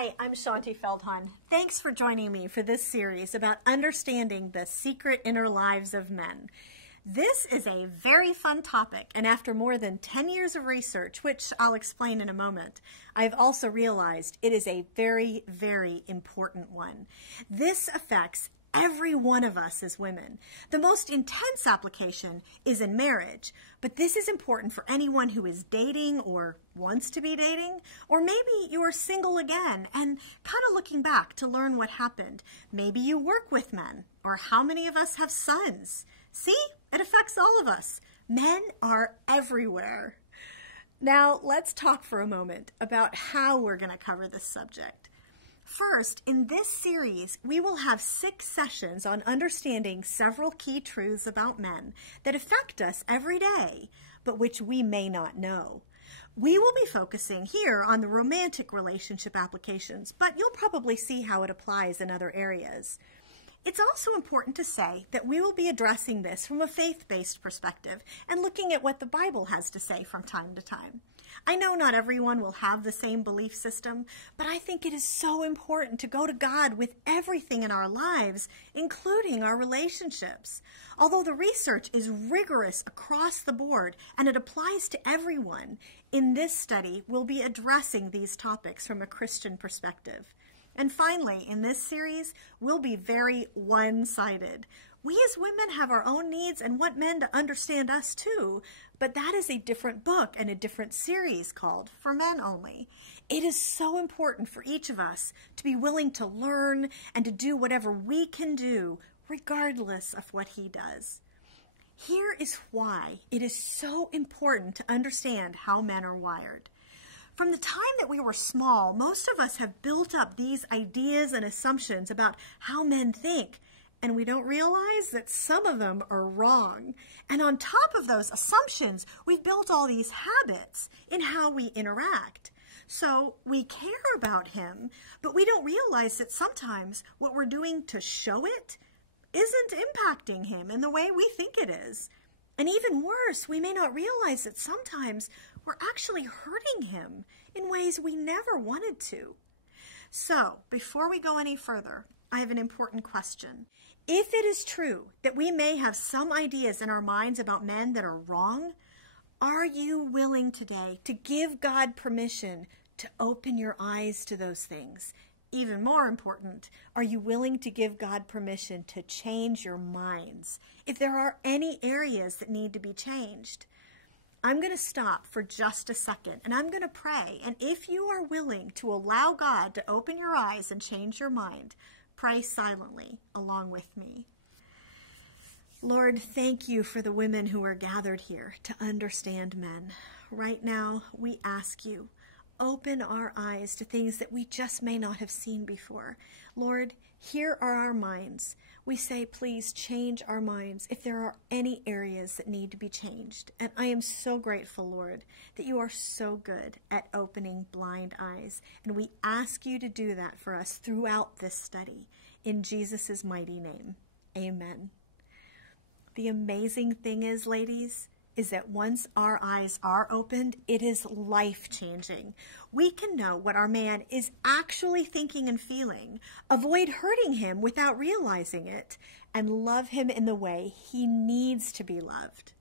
Hi, I'm Shaunti Feldhahn. Thanks for joining me for this series about understanding the secret inner lives of men. This is a very fun topic, and after more than 10 years of research, which I'll explain in a moment, I've also realized it is a very, very important one. This affects every one of us as women. The most intense application is in marriage, but this is important for anyone who is dating or wants to be dating, or maybe you are single again and kind of looking back to learn what happened. Maybe you work with men, or how many of us have sons? See, it affects all of us. Men are everywhere. Now, let's talk for a moment about how we're going to cover this subject. First, in this series, we will have 6 sessions on understanding several key truths about men that affect us every day, but which we may not know. We will be focusing here on the romantic relationship applications, but you'll probably see how it applies in other areas. It's also important to say that we will be addressing this from a faith-based perspective and looking at what the Bible has to say from time to time. I know not everyone will have the same belief system, but I think it is so important to go to God with everything in our lives, including our relationships. Although the research is rigorous across the board and it applies to everyone, in this study we'll be addressing these topics from a Christian perspective. And finally, in this series, we'll be very one-sided. We as women have our own needs and want men to understand us too, but that is a different book and a different series called For Men Only. It is so important for each of us to be willing to learn and to do whatever we can do, regardless of what he does. Here is why it is so important to understand how men are wired. From the time that we were small, most of us have built up these ideas and assumptions about how men think, and we don't realize that some of them are wrong. And on top of those assumptions, we've built all these habits in how we interact. So we care about him, but we don't realize that sometimes what we're doing to show it isn't impacting him in the way we think it is. And even worse, we may not realize that sometimes we're actually hurting him in ways we never wanted to. So, before we go any further, I have an important question. If it is true that we may have some ideas in our minds about men that are wrong, are you willing today to give God permission to open your eyes to those things? Even more important, are you willing to give God permission to change your minds if there are any areas that need to be changed? I'm going to stop for just a second and I'm going to pray. And if you are willing to allow God to open your eyes and change your mind, pray silently along with me. Lord, thank you for the women who are gathered here to understand men. Right now, we ask you, open our eyes to things that we just may not have seen before. Lord, here are our minds. We say, please change our minds if there are any areas that need to be changed. And I am so grateful, Lord, that you are so good at opening blind eyes. And we ask you to do that for us throughout this study. In Jesus' mighty name, amen. The amazing thing is, ladies, is that once our eyes are opened, it is life-changing. We can know what our man is actually thinking and feeling, avoid hurting him without realizing it, and love him in the way he needs to be loved.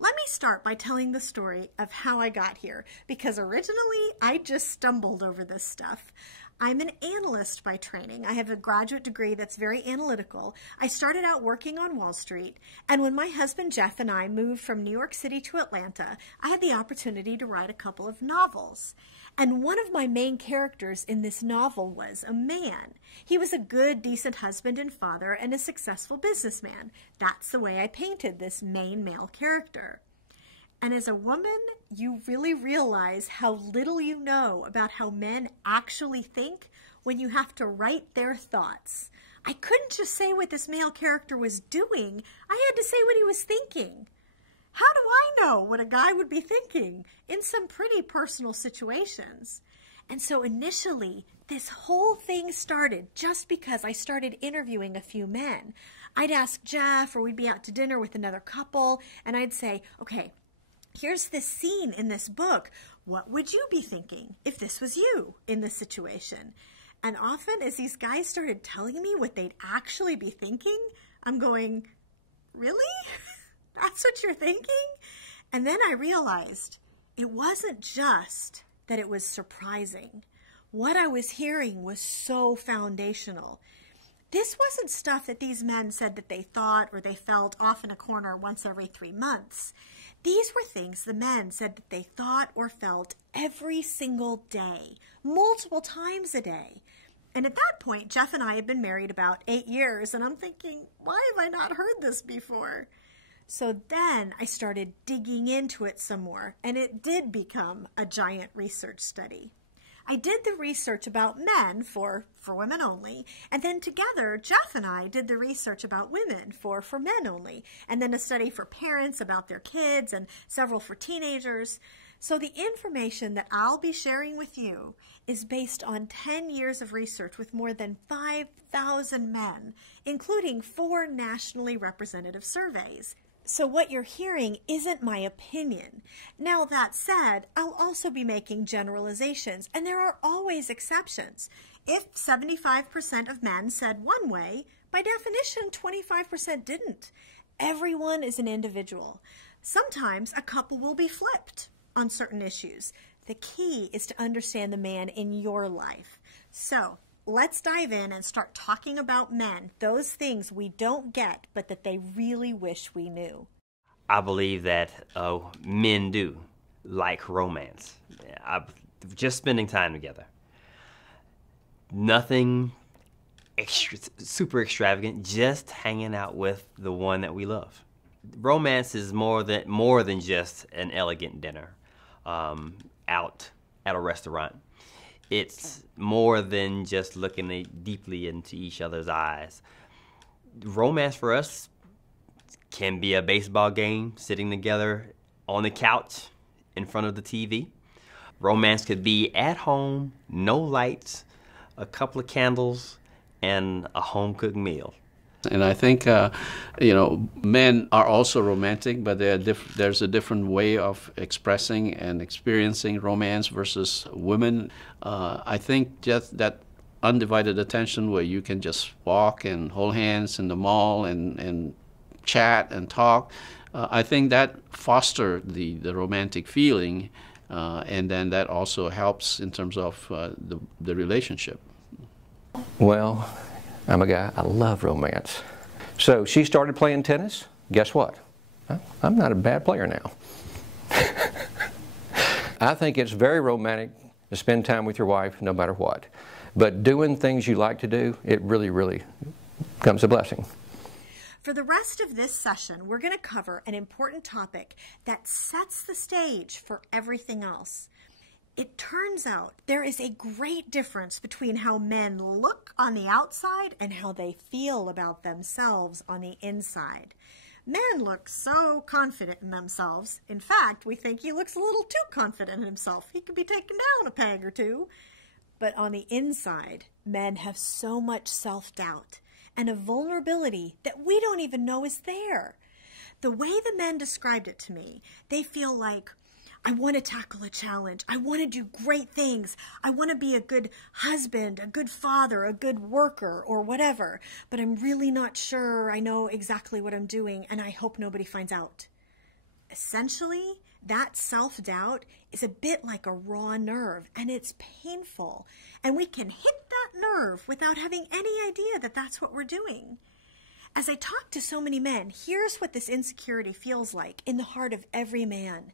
Let me start by telling the story of how I got here, because originally I just stumbled over this stuff. I'm an analyst by training. I have a graduate degree that's very analytical. I started out working on Wall Street, and when my husband Jeff and I moved from New York City to Atlanta, I had the opportunity to write a couple of novels. And one of my main characters in this novel was a man. He was a good, decent husband and father and a successful businessman. That's the way I painted this main male character. And as a woman, you really realize how little you know about how men actually think when you have to write their thoughts. I couldn't just say what this male character was doing. I had to say what he was thinking. How do I know what a guy would be thinking in some pretty personal situations? And so initially, this whole thing started just because I started interviewing a few men. I'd ask Jeff, or we'd be out to dinner with another couple, and I'd say, okay, here's this scene in this book. what would you be thinking if this was you in this situation? And often as these guys started telling me what they'd actually be thinking, I'm going, really? That's what you're thinking? And then I realized it wasn't just that it was surprising. What I was hearing was so foundational. This wasn't stuff that these men said that they thought or they felt off in a corner once every 3 months. These were things the men said that they thought or felt every single day, multiple times a day. And at that point, Jeff and I had been married about 8 years, and I'm thinking, why have I not heard this before? So then I started digging into it some more, and it did become a giant research study. I did the research about men for women only, and then together, Jeff and I did the research about women for men only, and then a study for parents about their kids and several for teenagers. So the information that I'll be sharing with you is based on 10 years of research with more than 5,000 men, including 4 nationally representative surveys. So what you're hearing isn't my opinion. Now, that said, I'll also be making generalizations, and there are always exceptions. If 75% of men said one way, by definition, 25% didn't. Everyone is an individual. Sometimes a couple will be flipped on certain issues. The key is to understand the man in your life. So let's dive in and start talking about men, those things we don't get, but that they really wish we knew. I believe that men do like romance. Just spending time together. Nothing super extravagant, just hanging out with the one that we love. Romance is more than just an elegant dinner out at a restaurant. It's more than just looking deeply into each other's eyes. Romance for us can be a baseball game, sitting together on the couch in front of the TV. Romance could be at home, no lights, a couple of candles, and a home-cooked meal. And I think, men are also romantic, but there's a different way of expressing and experiencing romance versus women. I think just that undivided attention where you can just walk and hold hands in the mall and chat and talk, I think that fosters the romantic feeling, and then that also helps in terms of the relationship. Well, I'm a guy, I love romance. So she started playing tennis. Guess what? I'm not a bad player now. I think it's very romantic to spend time with your wife no matter what. But doing things you like to do, it really, really becomes a blessing. For the rest of this session, we're going to cover an important topic that sets the stage for everything else. It turns out there is a great difference between how men look on the outside and how they feel about themselves on the inside. Men look so confident in themselves. In fact, we think he looks a little too confident in himself. He could be taken down a peg or two. But on the inside, men have so much self-doubt and a vulnerability that we don't even know is there. The way the men described it to me, they feel like, I want to tackle a challenge. I want to do great things. I want to be a good husband, a good father, a good worker, or whatever. But I'm really not sure I know exactly what I'm doing, and I hope nobody finds out. Essentially, that self-doubt is a bit like a raw nerve, and it's painful. And we can hit that nerve without having any idea that that's what we're doing. As I talk to so many men, here's what this insecurity feels like in the heart of every man.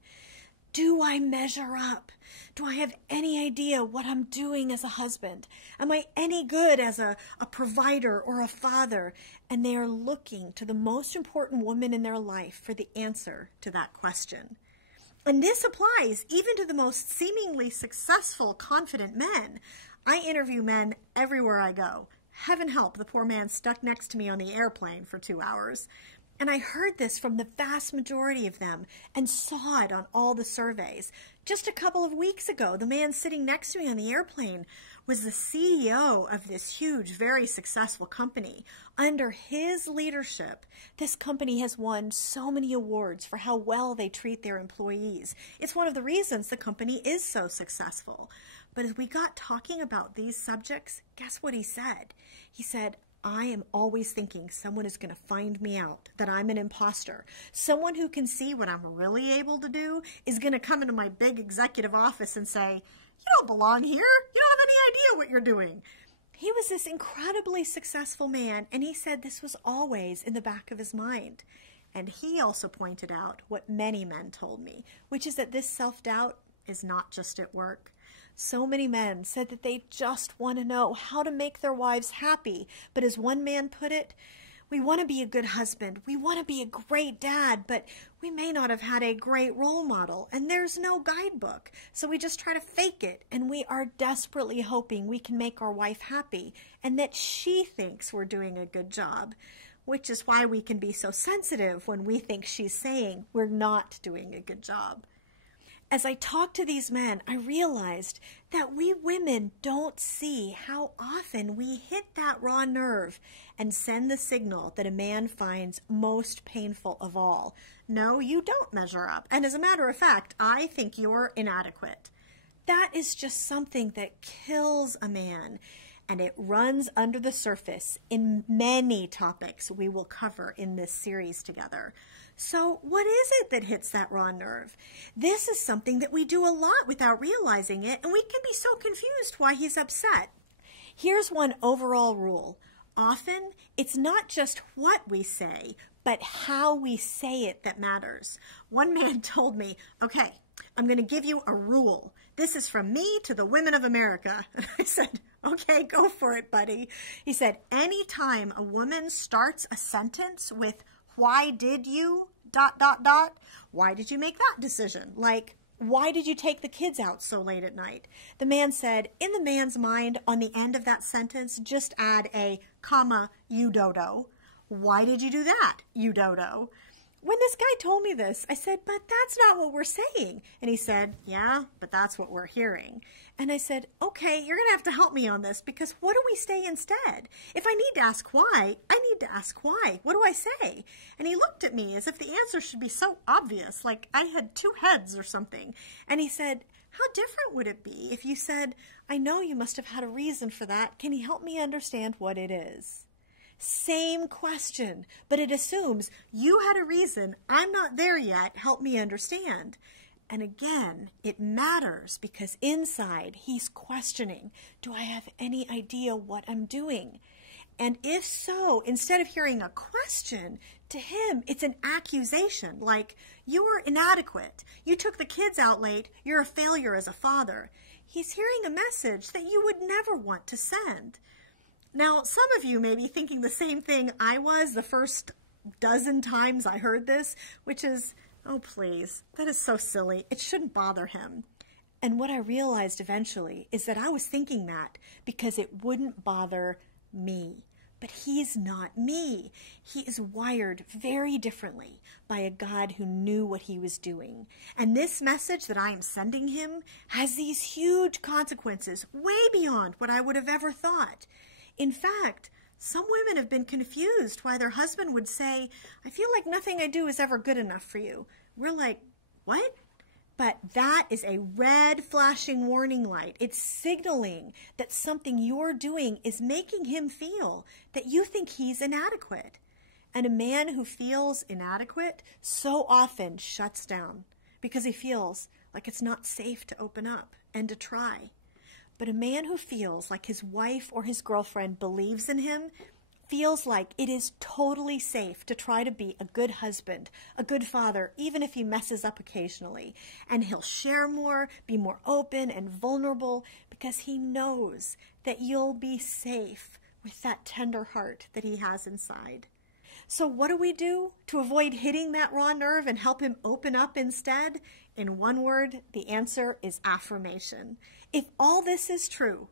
Do I measure up? Do I have any idea what I'm doing as a husband? Am I any good as a provider or a father? And they are looking to the most important woman in their life for the answer to that question. And this applies even to the most seemingly successful, confident men. I interview men everywhere I go. Heaven help the poor man stuck next to me on the airplane for 2 hours. And I heard this from the vast majority of them and saw it on all the surveys. Just a couple of weeks ago, the man sitting next to me on the airplane was the CEO of this huge, very successful company. Under his leadership, this company has won so many awards for how well they treat their employees. It's one of the reasons the company is so successful. But as we got talking about these subjects, guess what he said? He said, I am always thinking someone is going to find me out, that I'm an imposter. Someone who can see what I'm really able to do is going to come into my big executive office and say, you don't belong here. You don't have any idea what you're doing. He was this incredibly successful man, and he said this was always in the back of his mind. And he also pointed out what many men told me, which is that this self-doubt is not just at work. So many men said that they just want to know how to make their wives happy. But as one man put it, we want to be a good husband. We want to be a great dad, but we may not have had a great role model, and there's no guidebook. So we just try to fake it, and we are desperately hoping we can make our wife happy and that she thinks we're doing a good job, which is why we can be so sensitive when we think she's saying we're not doing a good job. As I talked to these men, I realized that we women don't see how often we hit that raw nerve and send the signal that a man finds most painful of all. No, you don't measure up. And as a matter of fact, I think you're inadequate. That is just something that kills a man. And it runs under the surface in many topics we will cover in this series together. So what is it that hits that raw nerve? This is something that we do a lot without realizing it, and we can be so confused why he's upset. Here's one overall rule. Often, it's not just what we say, but how we say it that matters. One man told me, okay, I'm going to give you a rule. This is from me to the women of America. And I said, okay, go for it, buddy. He said, anytime a woman starts a sentence with, why did you, ... why did you make that decision? Like, why did you take the kids out so late at night? The man said, in the man's mind, on the end of that sentence, just add a comma, you dodo. Why did you do that, you dodo? When this guy told me this, I said, but that's not what we're saying. And he said, yeah, but that's what we're hearing. And I said, okay, you're going to have to help me on this, because what do we say instead? If I need to ask why, I need to ask why. What do I say? And he looked at me as if the answer should be so obvious, like I had two heads or something. And he said, how different would it be if you said, I know you must have had a reason for that. Can you help me understand what it is? Same question, but it assumes you had a reason. I'm not there yet. Help me understand. And again, it matters because inside he's questioning, do I have any idea what I'm doing? And if so, instead of hearing a question, to him, it's an accusation, like, you were inadequate. You took the kids out late. You're a failure as a father. He's hearing a message that you would never want to send. Now, some of you may be thinking the same thing I was the first dozen times I heard this, which is, oh, please, that is so silly. It shouldn't bother him. And what I realized eventually is that I was thinking that because it wouldn't bother me. But he's not me. He is wired very differently by a God who knew what he was doing. And this message that I am sending him has these huge consequences way beyond what I would have ever thought. In fact, some women have been confused why their husband would say, I feel like nothing I do is ever good enough for you. We're like, what? But that is a red flashing warning light. It's signaling that something you're doing is making him feel that you think he's inadequate. And a man who feels inadequate so often shuts down because he feels like it's not safe to open up and to try. But a man who feels like his wife or his girlfriend believes in him feels like it is totally safe to try to be a good husband, a good father, even if he messes up occasionally. And he'll share more, be more open and vulnerable because he knows that you'll be safe with that tender heart that he has inside. So what do we do to avoid hitting that raw nerve and help him open up instead? In one word, the answer is affirmation. If all this is true,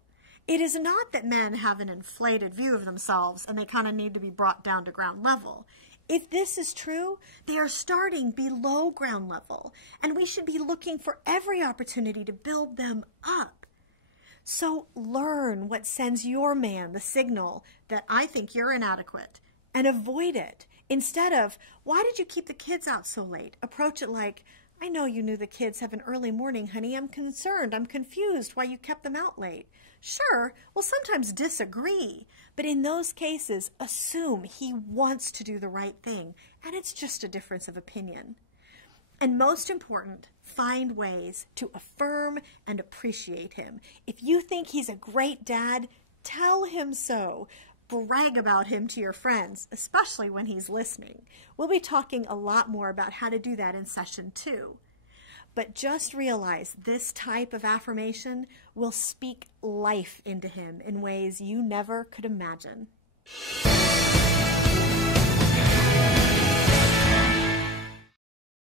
it is not that men have an inflated view of themselves and they kind of need to be brought down to ground level. If this is true, they are starting below ground level, and we should be looking for every opportunity to build them up. So learn what sends your man the signal that I think you're inadequate, and avoid it. Instead of, why did you keep the kids out so late? Approach it like, I know you knew the kids have an early morning, honey. I'm concerned. I'm confused why you kept them out late. Sure, we'll sometimes disagree, but in those cases, assume he wants to do the right thing, and it's just a difference of opinion. And most important, find ways to affirm and appreciate him. If you think he's a great dad, tell him so. Brag about him to your friends, especially when he's listening. We'll be talking a lot more about how to do that in session 2. But just realize this type of affirmation will speak life into him in ways you never could imagine.